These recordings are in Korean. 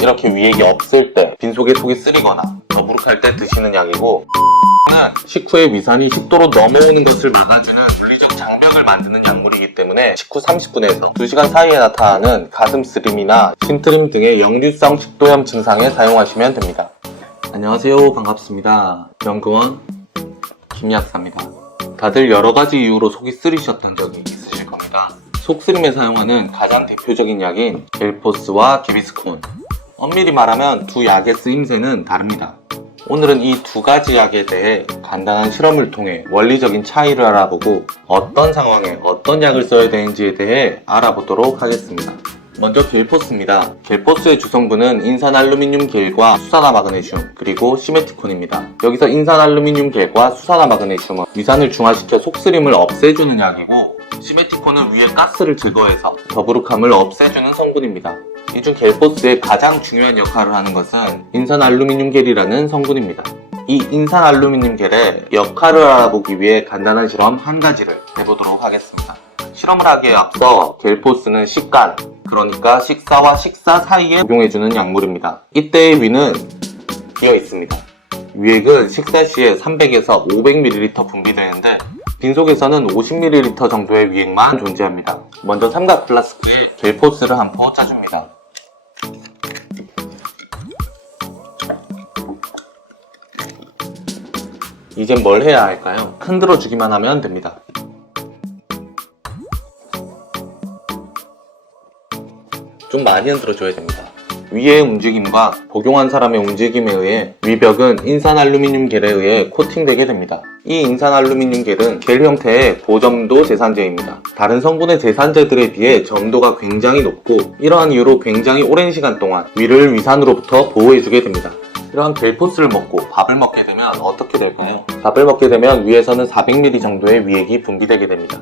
이렇게 위액이 없을 때, 빈속에 속이 쓰리거나 더부룩할 때 드시는 약이고, 식후에 위산이 식도로 넘어오는 것을 막아주는 물리적 장벽을 만드는 약물이기 때문에 식후 30분에서 2시간 사이에 나타나는 가슴 쓰림이나 신트림 등의 역류성 식도염 증상에 사용하시면 됩니다. 안녕하세요, 반갑습니다. 연구원 김약사입니다. 다들 여러가지 이유로 속이 쓰리셨던 적이 있으실 겁니다. 속쓰림에 사용하는 가장 대표적인 약인 겔포스와 개비스콘. 엄밀히 말하면 두 약의 쓰임새는 다릅니다. 오늘은 이 두 가지 약에 대해 간단한 실험을 통해 원리적인 차이를 알아보고 어떤 상황에 어떤 약을 써야 되는지에 대해 알아보도록 하겠습니다. 먼저 겔포스입니다. 겔포스의 주성분은 인산알루미늄 겔과 수산화마그네슘 그리고 시메티콘입니다. 여기서 인산알루미늄 겔과 수산화마그네슘은 위산을 중화시켜 속쓰림을 없애주는 약이고, 시메티콘은 위의 가스를 제거해서 더부룩함을 없애주는 성분입니다. 이 중 겔포스의 가장 중요한 역할을 하는 것은 인산알루미늄 겔이라는 성분입니다. 이 인산알루미늄 겔의 역할을 알아보기 위해 간단한 실험 한 가지를 해보도록 하겠습니다. 실험을 하기에 앞서 겔포스는 식간, 그러니까 식사와 식사 사이에 복용해주는 약물입니다. 이때의 위는 비어 있습니다. 위액은 식사 시에 300에서 500ml 분비되는데 빈속에서는 50ml 정도의 위액만 존재합니다. 먼저 삼각 플라스크에 겔포스를 한 포 짜줍니다. 이젠 뭘 해야 할까요? 흔들어 주기만 하면 됩니다. 좀 많이 흔들어줘야 됩니다. 위의 움직임과 복용한 사람의 움직임에 의해 위벽은 인산알루미늄 겔에 의해 코팅되게 됩니다. 이 인산알루미늄 겔은 겔 형태의 고점도 제산제입니다. 다른 성분의 제산제들에 비해 점도가 굉장히 높고, 이러한 이유로 굉장히 오랜 시간 동안 위를 위산으로부터 보호해주게 됩니다. 이러한 겔포스를 먹고 밥을 먹게 되면 어떻게 될까요? 밥을 먹게 되면 위에서는 400ml 정도의 위액이 분비되게 됩니다.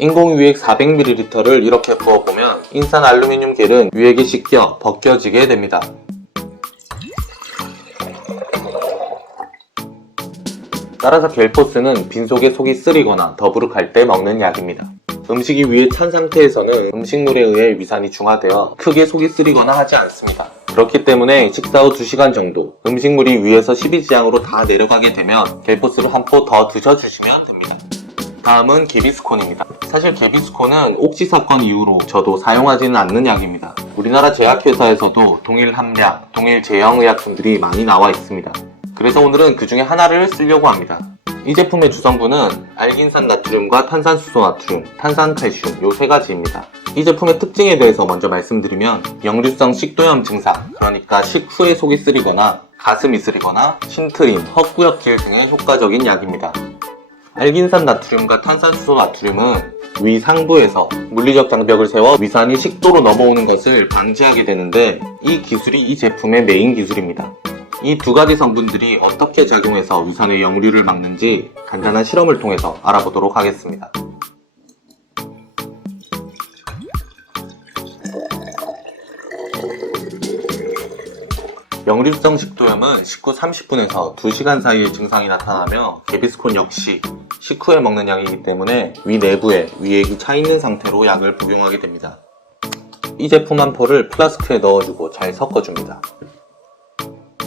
인공 위액 400ml를 이렇게 부어보면 인산알루미늄 겔은 위액이 씻겨 벗겨지게 됩니다. 따라서 겔포스는 빈속에 속이 쓰리거나 더부룩할 때 먹는 약입니다. 음식이 위에 찬 상태에서는 음식물에 의해 위산이 중화되어 크게 속이 쓰리거나 하지 않습니다. 그렇기 때문에 식사 후 2시간 정도 음식물이 위에서 12지향으로 다 내려가게 되면 겔포스를 한 포 더 드셔주시면 됩니다. 다음은 개비스콘입니다. 사실 개비스콘은 옥시 사건 이후로 저도 사용하지는 않는 약입니다. 우리나라 제약회사에서도 동일 함량, 동일 제형 의약품들이 많이 나와 있습니다. 그래서 오늘은 그 중에 하나를 쓰려고 합니다. 이 제품의 주성분은 알긴산 나트륨과 탄산수소 나트륨, 탄산칼슘 요 세 가지입니다. 이 제품의 특징에 대해서 먼저 말씀드리면, 역류성 식도염 증상, 그러니까 식후에 속이 쓰리거나 가슴이 쓰리거나 신트림, 헛구역질 등에 효과적인 약입니다. 알긴산 나트륨과 탄산수소 나트륨은 위 상부에서 물리적 장벽을 세워 위산이 식도로 넘어오는 것을 방지하게 되는데, 이 기술이 이 제품의 메인 기술입니다. 이 두 가지 성분들이 어떻게 작용해서 위산의 역류를 막는지 간단한 실험을 통해서 알아보도록 하겠습니다. 역류성 식도염은 식후 30분에서 2시간 사이에 증상이 나타나며, 개비스콘 역시 식후에 먹는 약이기 때문에 위 내부에 위액이 차 있는 상태로 약을 복용하게 됩니다. 이 제품 한 포를 플라스크에 넣어주고 잘 섞어줍니다.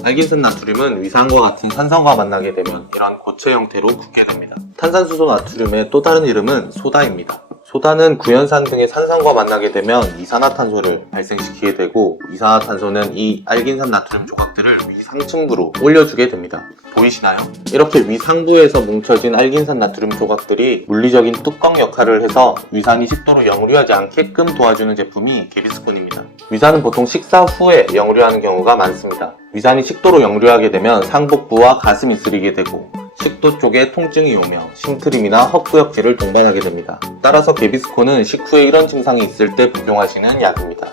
알긴산 나트륨은 위산과 같은 산성과 만나게 되면 이런 고체 형태로 굳게 됩니다. 탄산수소 나트륨의 또 다른 이름은 소다입니다. 소다는 구연산 등의 산성과 만나게 되면 이산화탄소를 발생시키게 되고, 이산화탄소는 이 알긴산 나트륨 조각들을 위 상층부로 올려주게 됩니다. 보이시나요? 이렇게 위 상부에서 뭉쳐진 알긴산 나트륨 조각들이 물리적인 뚜껑 역할을 해서 위산이 식도로 역류하지 않게끔 도와주는 제품이 개비스콘입니다. 위산은 보통 식사 후에 역류하는 경우가 많습니다. 위산이 식도로 역류하게 되면 상복부와 가슴이 쓰리게 되고, 식도 쪽에 통증이 오며 신트림이나 헛구역질을 동반하게 됩니다. 따라서 개비스콘은 식후에 이런 증상이 있을 때 복용하시는 약입니다.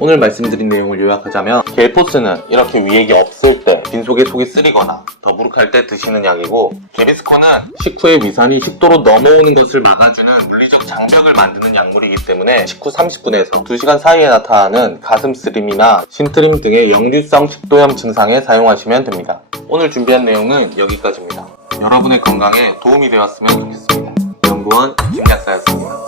오늘 말씀드린 내용을 요약하자면, 겔포스는 이렇게 위액이 없을 때, 빈속에 속이 쓰리거나 더부룩할 때 드시는 약이고, 개비스콘은 식후에 위산이 식도로 넘어오는 것을 막아주는 물리적 장벽을 만드는 약물이기 때문에 식후 30분에서 2시간 사이에 나타나는 가슴 쓰림이나 신트림 등의 역류성 식도염 증상에 사용하시면 됩니다. 오늘 준비한 내용은 여기까지입니다. 여러분의 건강에 도움이 되었으면 좋겠습니다. 연구원 김약사였습니다.